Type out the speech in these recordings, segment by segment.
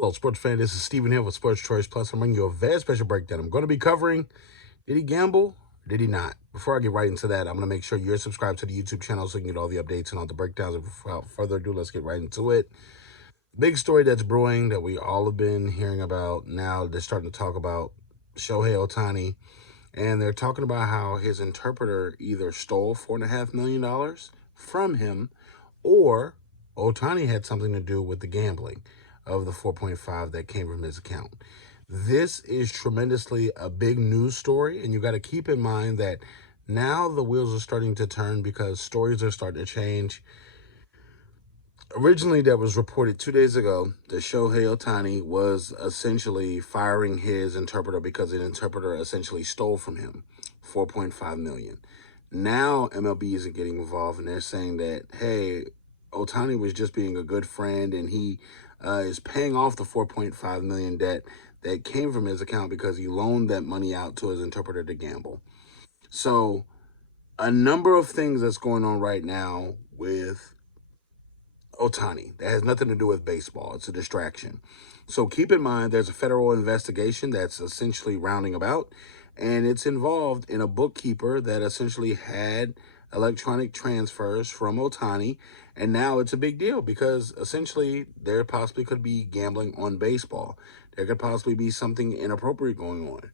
Hello, sports fan. This is Steven here with Sports Choice Plus. I'm bringing you a very special breakdown. I'm going to be covering, did he gamble? Did he not? Before I get right into that, I'm going to make sure you're subscribed to the YouTube channel so you can get all the updates and all the breakdowns. And without further ado, let's get right into it. Big story that's brewing that we all have been hearing about. Now they're starting to talk about Shohei Ohtani. And they're talking about how his interpreter either stole $4.5 million from him or Ohtani had something to do with the gambling of the 4.5 that came from his account. This is tremendously a big news story, and you got to keep in mind that now the wheels are starting to turn because stories are starting to change. Originally, that was reported 2 days ago that Shohei Ohtani was essentially firing his interpreter because an interpreter essentially stole from him $4.5 million. Now MLB isn't getting involved, and they're saying that, hey, Ohtani was just being a good friend, and he is paying off the $4.5 million debt that came from his account because he loaned that money out to his interpreter to gamble. So a number of things that's going on right now with Ohtani that has nothing to do with baseball. It's a distraction. So keep in mind there's a federal investigation that's essentially rounding about, and it's involved in a bookkeeper that essentially had electronic transfers from Ohtani, and now it's a big deal because essentially there possibly could be gambling on baseball. There could possibly be something inappropriate going on.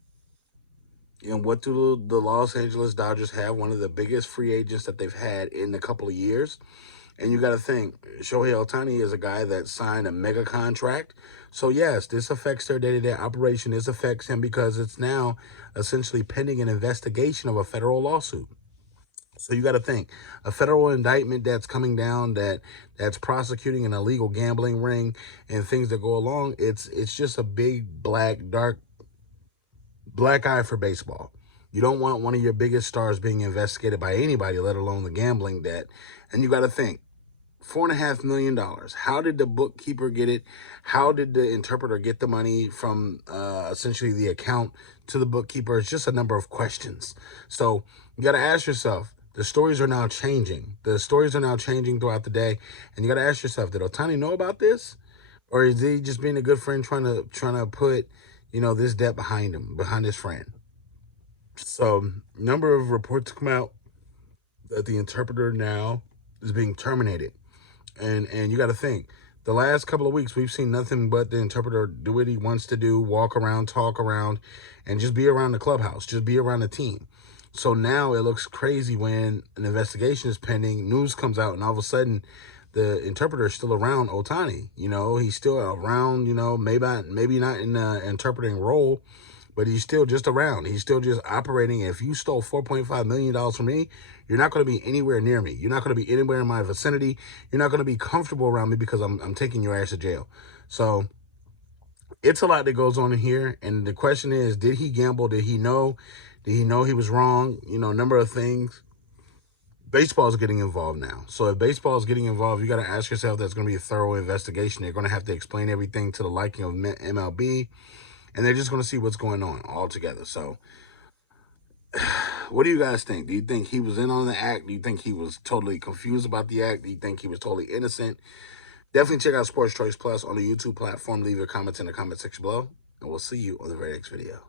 And what do the Los Angeles Dodgers have? One of the biggest free agents that they've had in a couple of years. And you got to think, Shohei Ohtani is a guy that signed a mega contract. So, yes, this affects their day-to-day operation. This affects him because it's now essentially pending an investigation of a federal lawsuit. So you got to think, a federal indictment that's coming down that's prosecuting an illegal gambling ring and things that go along. It's just a big, black eye for baseball. You don't want one of your biggest stars being investigated by anybody, let alone the gambling debt. And you got to think, $4.5 million. How did the bookkeeper get it? How did the interpreter get the money from essentially the account to the bookkeeper? It's just a number of questions. So you got to ask yourself, the stories are now changing. The stories are now changing throughout the day. And you got to ask yourself, did Ohtani know about this? Or is he just being a good friend trying to put, this debt behind him, behind his friend? So number of reports come out that the interpreter now is being terminated. And you got to think, the last couple of weeks, we've seen nothing but the interpreter do what he wants to do, walk around, talk around, and just be around the clubhouse, just be around the team. So now it looks crazy when an investigation is pending, news comes out, and all of a sudden the interpreter is still around Ohtani. He's still around, maybe not in the interpreting role, but he's still just around. He's still just operating. If you stole $4.5 million from me, you're not going to be anywhere near me. You're not going to be anywhere in my vicinity. You're not going to be comfortable around me because I'm taking your ass to jail. So it's a lot that goes on in here. And the question is, did he gamble? Did he know? Did he know he was wrong? A number of things. Baseball is getting involved now. So if baseball is getting involved, you got to ask yourself, there's going to be a thorough investigation. They're going to have to explain everything to the liking of MLB. And they're just going to see what's going on all together. So what do you guys think? Do you think he was in on the act? Do you think he was totally confused about the act? Do you think he was totally innocent? Definitely check out Sports Choice Plus on the YouTube platform. Leave your comments in the comment section below. And we'll see you on the very next video.